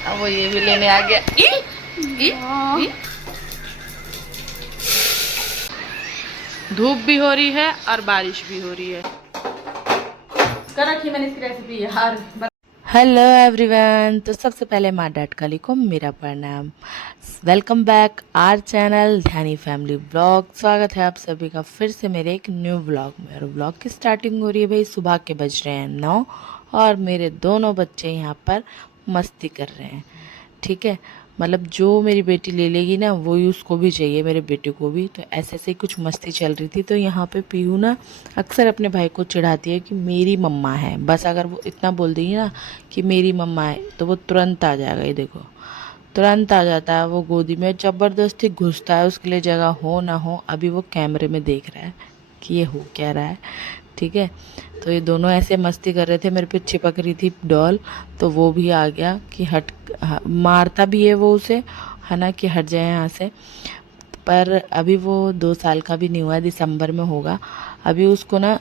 अब वो ये भी लेने आ गया। ई? धूप भी हो रही है और बारिश भी हो रही है। कर रखी मैंने इसकी रेसिपी यार। हेलो एवरीवन, तो सबसे पहले माँ डैड काली को मेरा प्रणाम। Welcome back our channel Dhyani family blog. स्वागत है आप सभी का फिर से मेरे एक न्यू ब्लॉग में। और ब्लॉग की स्टार्टिंग हो रही है भाई, सुबह के बज रहे हैं 9 और मेरे दोनों बच्चे यहाँ पर मस्ती कर रहे हैं। ठीक है, मतलब जो मेरी बेटी ले लेगी ना वही उसको भी चाहिए, मेरे बेटे को भी। तो ऐसे ऐसे ही कुछ मस्ती चल रही थी। तो यहाँ पे पीहू ना अक्सर अपने भाई को चिढ़ाती है कि मेरी मम्मा है। बस अगर वो इतना बोल देगी ना कि मेरी मम्मा है तो वो तुरंत आ जाएगा। ये देखो, तुरंत आ जाता है। वो गोदी में ज़बरदस्ती घुसता है, उसके लिए जगह हो ना हो। अभी वो कैमरे में देख रहा है कि ये हो क्या रहा है। ठीक है, तो ये दोनों ऐसे मस्ती कर रहे थे, मेरे पे चिपक रही थी डॉल। तो वो भी आ गया कि हट, मारता भी है वो उसे, है ना, कि हट जाए यहाँ से। पर अभी वो 2 साल का भी नहीं हुआ है, दिसंबर में होगा। अभी उसको ना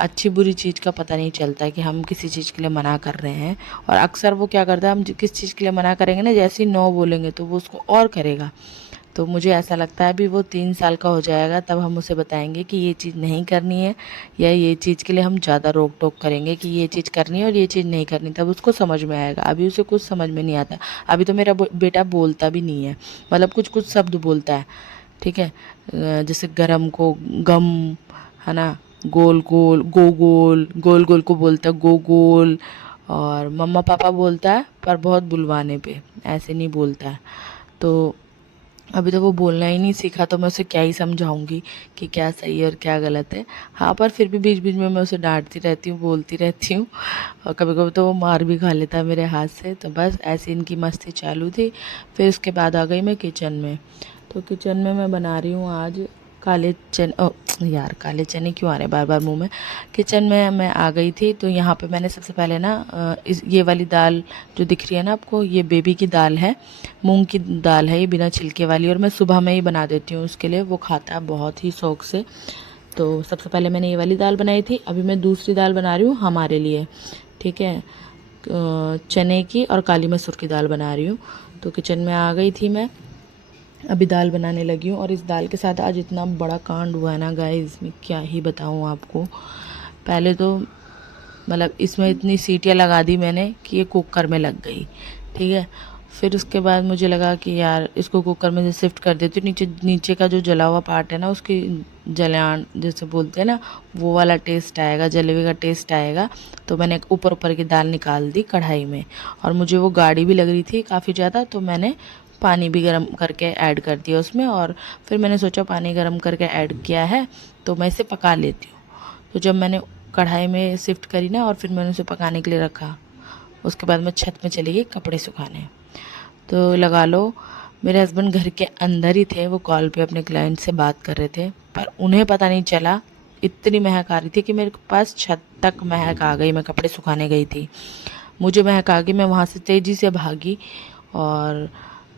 अच्छी बुरी चीज़ का पता नहीं चलता है कि हम किसी चीज़ के लिए मना कर रहे हैं। और अक्सर वो क्या करता है, हम किस चीज़ के लिए मना करेंगे ना, जैसे ही नो बोलेंगे तो वो उसको और करेगा। तो मुझे ऐसा लगता है अभी वो 3 साल का हो जाएगा तब हम उसे बताएंगे कि ये चीज़ नहीं करनी है, या ये चीज़ के लिए हम ज़्यादा रोक टोक करेंगे कि ये चीज़ करनी है और ये चीज़ नहीं करनी, तब उसको समझ में आएगा। अभी उसे कुछ समझ में नहीं आता। अभी तो मेरा बेटा बोलता भी नहीं है, मतलब कुछ कुछ शब्द बोलता है। ठीक है, जैसे गरम को गम, है ना, गोल गोल गो गोल, गोल गोल को बोलता है गो गोल। और मम्मा पापा बोलता है पर बहुत बुलवाने पे, ऐसे नहीं बोलता है। तो अभी तो वो बोलना ही नहीं सीखा, तो मैं उसे क्या ही समझाऊंगी कि क्या सही है और क्या गलत है। हाँ, पर फिर भी बीच बीच में मैं उसे डांटती रहती हूँ, बोलती रहती हूँ। और कभी कभी तो वो मार भी खा लेता है मेरे हाथ से। तो बस ऐसी इनकी मस्ती चालू थी। फिर उसके बाद आ गई मैं किचन में। तो किचन में मैं बना रही हूँ आज काले चने। ओ यार, काले चने क्यों आ रहे बार बार मुंह में। किचन में मैं आ गई थी, तो यहाँ पे मैंने सबसे पहले ना इस ये वाली दाल जो दिख रही है ना आपको, ये बेबी की दाल है, मूंग की दाल है ये, बिना छिलके वाली। और मैं सुबह में ही बना देती हूँ उसके लिए, वो खाता है बहुत ही शौक से। तो सबसे पहले मैंने ये वाली दाल बनाई थी। अभी मैं दूसरी दाल बना रही हूँ हमारे लिए। ठीक है, चने की और काली मसूर की दाल बना रही हूँ। तो किचन में आ गई थी मैं, अभी दाल बनाने लगी हूँ। और इस दाल के साथ आज इतना बड़ा कांड हुआ है ना गाइस, मैं क्या ही बताऊँ आपको। पहले तो मतलब इसमें इतनी सीटियाँ लगा दी मैंने कि ये कुकर में लग गई। ठीक है, फिर उसके बाद मुझे लगा कि यार इसको कुकर में से शिफ्ट कर देती हूँ। नीचे नीचे का जो जला हुआ पार्ट है ना, उसकी जलान जैसे बोलते हैं ना, वो वाला टेस्ट आएगा, जलेबे का टेस्ट आएगा। तो मैंने ऊपर ऊपर की दाल निकाल दी कढ़ाई में। और मुझे वो गाढ़ी भी लग रही थी काफ़ी ज़्यादा, तो मैंने पानी भी गर्म करके ऐड कर दिया उसमें। और फिर मैंने सोचा पानी गर्म करके ऐड किया है तो मैं इसे पका लेती हूँ। तो जब मैंने कढ़ाई में शिफ्ट करी ना और फिर मैंने उसे पकाने के लिए रखा, उसके बाद मैं छत में चली गई कपड़े सुखाने। तो लगा लो मेरे हस्बैंड घर के अंदर ही थे, वो कॉल पे अपने क्लाइंट से बात कर रहे थे। पर उन्हें पता नहीं चला, इतनी महक आ रही थी कि मेरे पास छत तक महक आ गई। मैं कपड़े सुखाने गई थी, मुझे महक आ गई। मैं वहाँ से तेज़ी से भागी और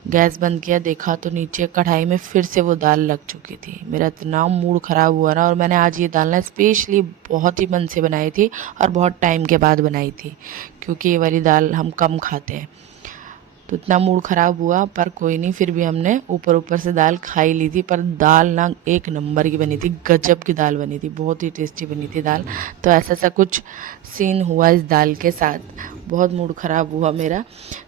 गैस बंद किया, देखा तो नीचे कढ़ाई में फिर से वो दाल लग चुकी थी। मेरा इतना मूड ख़राब हुआ ना। और मैंने आज ये दाल ना स्पेशली बहुत ही मन से बनाई थी और बहुत टाइम के बाद बनाई थी, क्योंकि ये वाली दाल हम कम खाते हैं। तो इतना मूड ख़राब हुआ, पर कोई नहीं, फिर भी हमने ऊपर ऊपर से दाल खा ही ली थी। पर दाल ना एक नंबर की बनी थी, गजब की दाल बनी थी, बहुत ही टेस्टी बनी थी दाल। तो ऐसा सा कुछ सीन हुआ इस दाल के साथ, बहुत मूड ख़राब हुआ मेरा।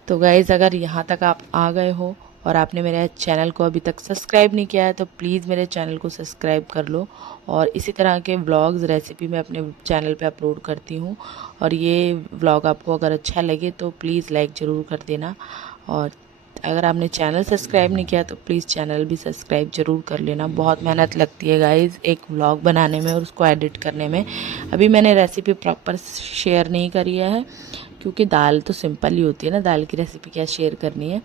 तो गाइज़, अगर यहाँ तक आप आ गए हो और आपने मेरे चैनल को अभी तक सब्सक्राइब नहीं किया है तो प्लीज़ मेरे चैनल को सब्सक्राइब कर लो। और इसी तरह के व्लॉग्स रेसिपी मैं अपने चैनल पे अपलोड करती हूँ। और ये व्लॉग आपको अगर अच्छा लगे तो प्लीज़ लाइक ज़रूर कर देना। और अगर आपने चैनल सब्सक्राइब नहीं किया तो प्लीज़ चैनल भी सब्सक्राइब ज़रूर कर लेना। बहुत मेहनत लगती है गाइज़ एक व्लॉग बनाने में और उसको एडिट करने में। अभी मैंने रेसिपी प्रॉपर शेयर नहीं करी है, क्योंकि दाल तो सिंपल ही होती है ना, दाल की रेसिपी क्या शेयर करनी है।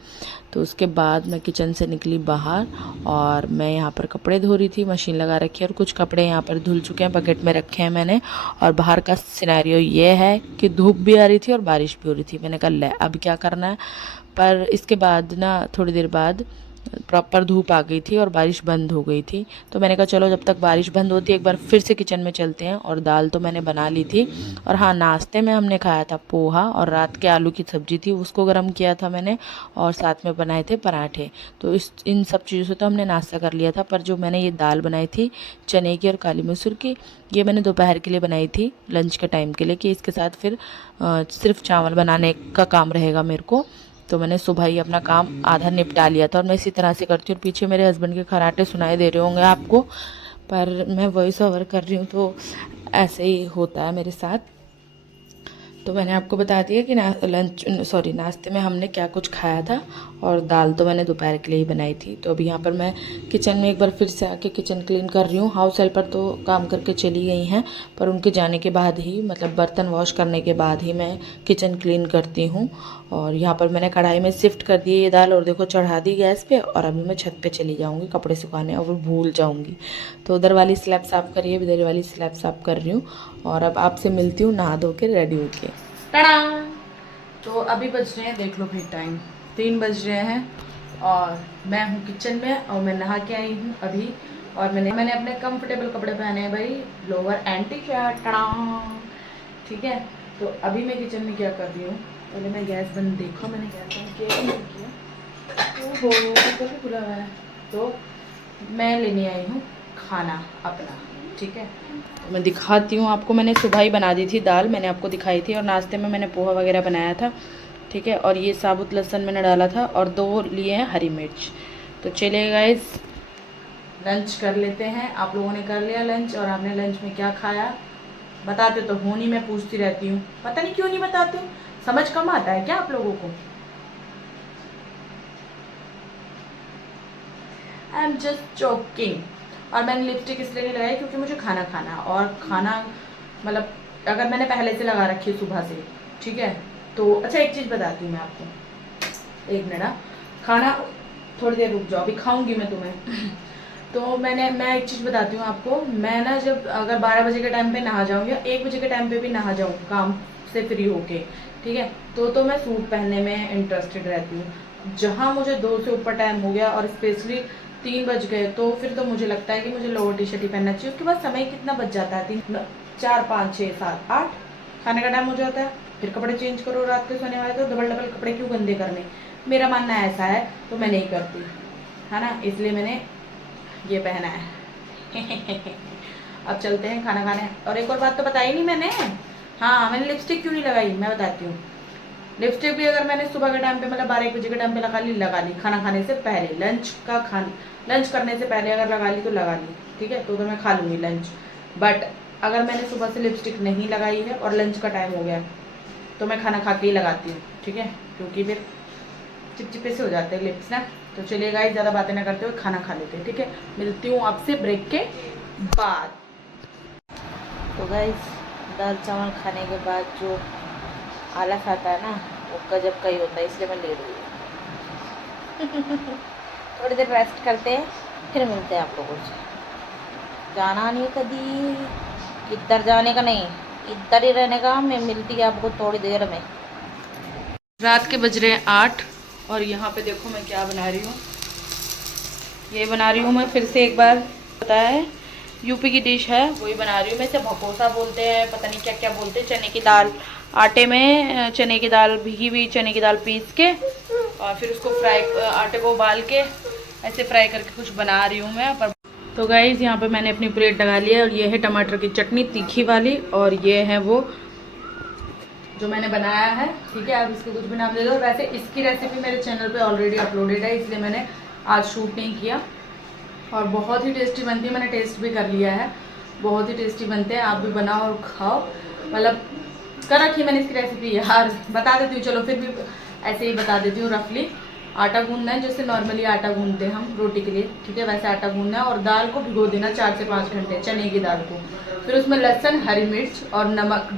तो उसके बाद मैं किचन से निकली बाहर और मैं यहाँ पर कपड़े धो रही थी, मशीन लगा रखी है और कुछ कपड़े यहाँ पर धुल चुके हैं, बकेट में रखे हैं मैंने। और बाहर का सिनेरियो ये है कि धूप भी आ रही थी और बारिश भी हो रही थी। मैंने कहा ले अब क्या करना है। पर इसके बाद ना थोड़ी देर बाद प्रॉपर धूप आ गई थी और बारिश बंद हो गई थी। तो मैंने कहा चलो जब तक बारिश बंद होती है एक बार फिर से किचन में चलते हैं। और दाल तो मैंने बना ली थी। और हाँ, नाश्ते में हमने खाया था पोहा और रात के आलू की सब्ज़ी थी उसको गर्म किया था मैंने, और साथ में बनाए थे पराठे। तो इन सब चीज़ों से तो हमने नाश्ता कर लिया था। पर जो मैंने ये दाल बनाई थी चने की और काली मसूर की, ये मैंने दोपहर के लिए बनाई थी, लंच के टाइम के लिए, कि इसके साथ फिर सिर्फ चावल बनाने का काम रहेगा मेरे को। तो मैंने सुबह ही अपना काम आधा निपटा लिया था और मैं इसी तरह से करती हूँ। और पीछे मेरे हस्बैंड के खराटे सुनाई दे रहे होंगे आपको, पर मैं वॉइस ओवर कर रही हूँ तो ऐसे ही होता है मेरे साथ। तो मैंने आपको बता दिया कि नाश्ते में हमने क्या कुछ खाया था। और दाल तो मैंने दोपहर के लिए ही बनाई थी। तो अभी यहाँ पर मैं किचन में एक बार फिर से आके किचन क्लीन कर रही हूँ। हाउस हेल्पर तो काम करके चली गई हैं, पर उनके जाने के बाद ही, मतलब बर्तन वॉश करने के बाद ही मैं किचन क्लीन करती हूँ। और यहाँ पर मैंने कढ़ाई में शिफ्ट कर दी ये दाल और देखो चढ़ा दी गैस पे। और अभी मैं छत पे चली जाऊँगी कपड़े सुखाने और वो भूल जाऊँगी। तो उधर वाली स्लैब साफ़ करिए, इधर वाली स्लैब साफ़ कर रही हूँ। और अब आपसे मिलती हूँ नहा धो के रेडी होके। टड़ा! तो अभी बज रहे हैं, देख लो भाई टाइम 3 बज रहे हैं और मैं हूँ किचन में और मैं नहा के आई हूँ अभी। और मैंने अपने कंफर्टेबल कपड़े पहने हैं भाई, लोअर एंड टी शर्ट। टड़ा! ठीक है, तो अभी मैं किचन में क्या कर रही हूँ, पहले मैं गैस बंद, देखो मैंने गैस बंद किया ही नहीं किया। ओहो, कुकर भी खुला हुआ है। तो मैं लेने आई हूँ खाना अपना, ठीक है। तो मैं दिखाती हूँ आपको, मैंने सुबह ही बना दी थी दाल, मैंने आपको दिखाई थी। और नाश्ते में मैंने पोहा वगैरह बनाया था, ठीक है। और ये साबुत लहसुन मैंने डाला था और 2 लिए हैं हरी मिर्च। तो चलिए गाइस, लंच कर लेते हैं। आप लोगों ने कर लिया लंच? और आपने लंच में क्या खाया बताते तो हो नहीं, मैं पूछती रहती हूँ, पता नहीं क्यों नहीं बताते, समझ कम आता है क्या आप लोगों को? I am just joking. और मैंने लिपस्टिक इसलिए नहीं लगाई क्योंकि मुझे खाना खाना, और खाना मतलब अगर मैंने पहले से लगा रखी है सुबह से, ठीक है। तो अच्छा एक चीज़ बताती हूँ मैं आपको, एक मिनट। खाना थोड़ी देर रुक जाओ, अभी खाऊंगी मैं तुम्हें। तो मैं एक चीज़ बताती हूँ आपको, मैं ना जब अगर 12 बजे के टाइम पे नहा जाऊँ या 1 बजे के टाइम पे भी नहा जाऊँ काम से फ्री होके, ठीक है, तो मैं सूट पहनने में इंटरेस्टेड रहती हूँ। जहाँ मुझे 2 से ऊपर टाइम हो गया और स्पेशली 3 बज गए, तो फिर तो मुझे लगता है कि मुझे लोअर टी शर्ट ही पहनना चाहिए। उसके बाद समय कितना बच जाता है, 3 4 5 6 7 8 खाने का टाइम हो जाता है, फिर कपड़े चेंज करो, रात के सोने वाले तो डबल कपड़े क्यों गंदे करने। मेरा मानना ऐसा है, तो मैं नहीं करती, है ना, इसलिए मैंने ये पहना है। अब चलते हैं खाना खाने। और एक और बात तो बताई नहीं मैंने, हाँ मैंने लिपस्टिक क्यों नहीं लगाई मैं बताती हूँ। लिपस्टिक भी अगर मैंने सुबह के टाइम पे, मतलब 12-1 बजे के टाइम पे लगा ली खाना खाने से पहले, लंच करने से पहले अगर लगा ली तो लगा ली, ठीक है, तो मैं खा लूँगी लंच। बट अगर मैंने सुबह से लिपस्टिक नहीं लगाई है और लंच का टाइम हो गया, तो मैं खाना खा के ही लगाती हूँ, ठीक है, क्योंकि फिर चिपचिपे से हो जाते हैं लिप्स ना। तो चलिए गाइस, ज़्यादा बातें ना करते हुए खाना खा लेते हैं, ठीक है। मिलती हूँ आपसे ब्रेक के बाद। तो गाइस, दाल चावल खाने के बाद जो आलस आता है ना, वो गजब का ही होता है, इसलिए मैं ले रही हूँ। थोड़ी देर रेस्ट करते हैं, फिर मिलते हैं आप लोगों से। जाना नहीं कभी, किधर जाने का नहीं, इधर ही रहने का। मैं मिलती है आपको थोड़ी देर में। रात के बज रहे हैं 8 और यहाँ पे देखो मैं क्या बना रही हूँ। ये बना रही हूँ मैं फिर से एक बार, पता है यूपी की डिश है, वही बना रही हूँ मैं। इसे भकोसा बोलते हैं, पता नहीं क्या क्या बोलते हैं। चने की दाल, आटे में चने की दाल, भीगी हुई चने की दाल पीस के और फिर उसको आटे को उबाल के ऐसे फ्राई करके कुछ बना रही हूँ मैं। पर तो गाइस, यहाँ पे मैंने अपनी प्लेट लगा ली है और ये है टमाटर की चटनी तीखी वाली, और ये है वो जो मैंने बनाया है, ठीक है। आप इसको कुछ भी नाम दे दो। वैसे इसकी रेसिपी मेरे चैनल पे ऑलरेडी अपलोडेड है, इसलिए मैंने आज शूट नहीं किया। और बहुत ही टेस्टी बनती है, मैंने टेस्ट भी कर लिया है, बहुत ही टेस्टी बनते हैं। आप भी बनाओ और खाओ। मतलब कर रखी मैंने इसकी रेसिपी यार, बता देती हूँ, चलो फिर भी ऐसे ही बता देती हूँ। रफली आटा गूंदना है, जैसे नॉर्मली आटा गूंदते हैं हम रोटी के लिए, ठीक है, वैसे आटा गूंदना है। और दाल को भिगो देना 4 से 5 घंटे, चने की दाल को। फिर उसमें लहसुन, हरी मिर्च और नमक,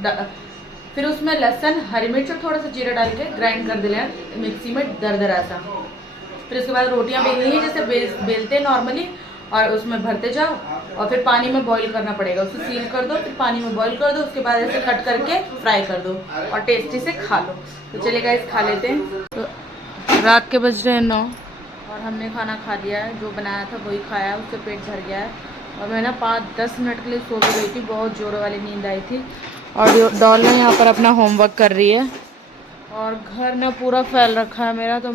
फिर उसमें लहसुन, हरी मिर्च और थोड़ा सा जीरा डाल के ग्राइंड कर देना मिक्सी में दरदरा सा। फिर उसके बाद रोटियां बेलनी है, जैसे बेलते नॉर्मली, और उसमें भरते जाओ और फिर पानी में बॉईल करना पड़ेगा। उसको सील कर दो, फिर पानी में बॉईल कर दो, उसके बाद ऐसे कट करके फ्राई कर दो और टेस्टी से खा लो। तो चलिए गाइस, खा लेते हैं। तो रात के बज रहे हैं 9 और हमने खाना खा लिया है, जो बनाया था वही खाया, उससे पेट भर गया है। और मैं ना 5-10 मिनट के लिए सो भी गई थी, बहुत ज़ोर वाली नींद आई थी। और डॉल ना यहाँ पर अपना होमवर्क कर रही है और घर ना पूरा फैल रखा है मेरा, तो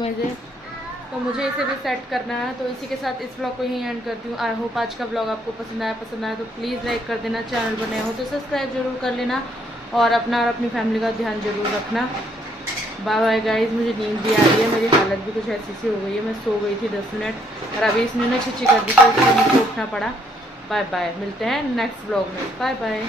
मुझे इसे भी सेट करना है। तो इसी के साथ इस ब्लॉग को यहीं एंड करती हूँ। आई होप आज का ब्लॉग आपको पसंद आया तो प्लीज़ लाइक कर देना, चैनल पर नए हो तो सब्सक्राइब जरूर कर लेना और अपना और अपनी फैमिली का ध्यान जरूर रखना। बाय बाय गाइस, मुझे नींद भी आ रही है, मेरी हालत भी कुछ ऐसी सी हो गई है। मैं सो गई थी 10 मिनट और अभी इसने ना छिची कर दी, तो इसलिए मुझे उठना पड़ा। बाय बाय, मिलते हैं नेक्स्ट ब्लॉग में। Bye bye.